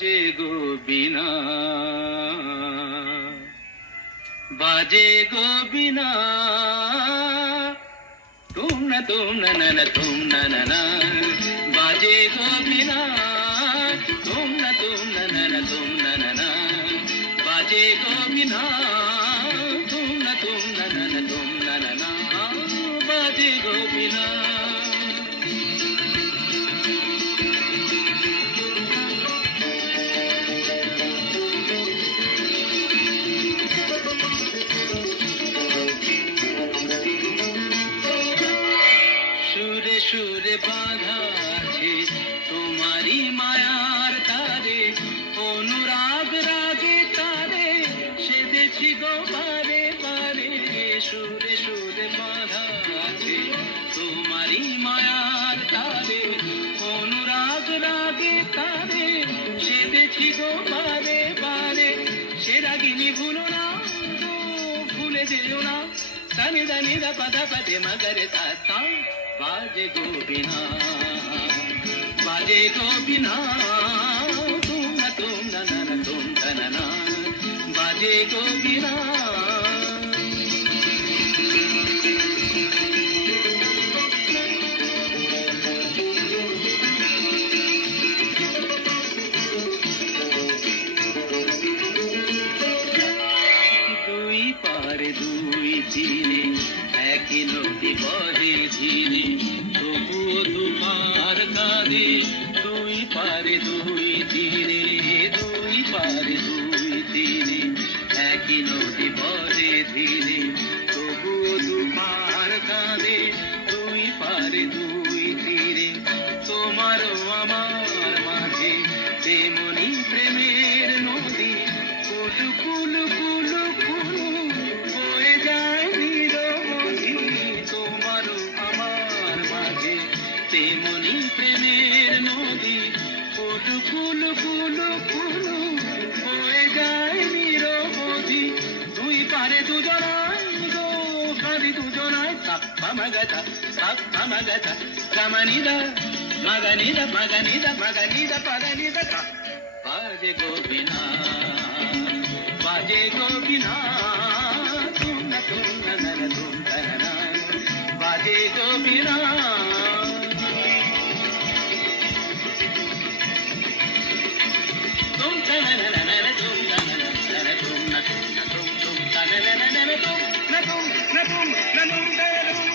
বাজে গো বিনা, বাজে গো বিনা, তুম না না না তুম না না, বাজে গো বিনা, তুম না না না তুম না না, বাজে গো বিনা, তুম না না তুম না না, বাজে গো বিনা। সুরে বাঁধা আছে তোমারি মায়ার তারে, অনুরাগ রাগে তারে সেদেছি গো বারে বারে। সুরে সুরে বাঁধা আছে তোমারি মায়ার তারে, অনুরাগ রাগে তারে সেদেছি গো বারে বারে। সে রাগিনী ভুলো না গো, ভুলে যেও না, সানি দানি দা পাদা পাদে মগরে তা, বাজে গো বিনা, বাজে গো বিনা, তুম না না তুম না না, বাজে গো বিনা। দুই পারে দুই তীরে একই নদী বহে ধীরে, তবুও দুপার কাঁদে। দুই পারে দুই তীরে, দুই পারে দুই তীরে একই নদী বহে ধীরে, তবুও দুপার কাঁদে। দুই পারে দুই তীরে তোমারও আমার মাঝে তেমনি প্রেমের নদী, কুলু কুলু কুলু কুলু বয়ে যায় নিরবধি। তোমারও আমার মাঝে তেমনি প্রেমের নদী, কুলু কুলু কুলু কুলু বয়ে যায় নিরবধি। দুই পারে দুজনায় গো কাঁদি দুজনায়, তাপ্পা মাগাতা তাপ্পা মাগাতা, কামানিদা মাগানিদা মাগানিদা মাগানিদা পাগানিদা তা, বাজে গো বিনা, বাজে গো বিনা, তুম না না তুম না, বাজে গো বিনা। তুম না না না তুম না না তুম না তুম না তুম না না না তুম না তুম না তুম না তুম।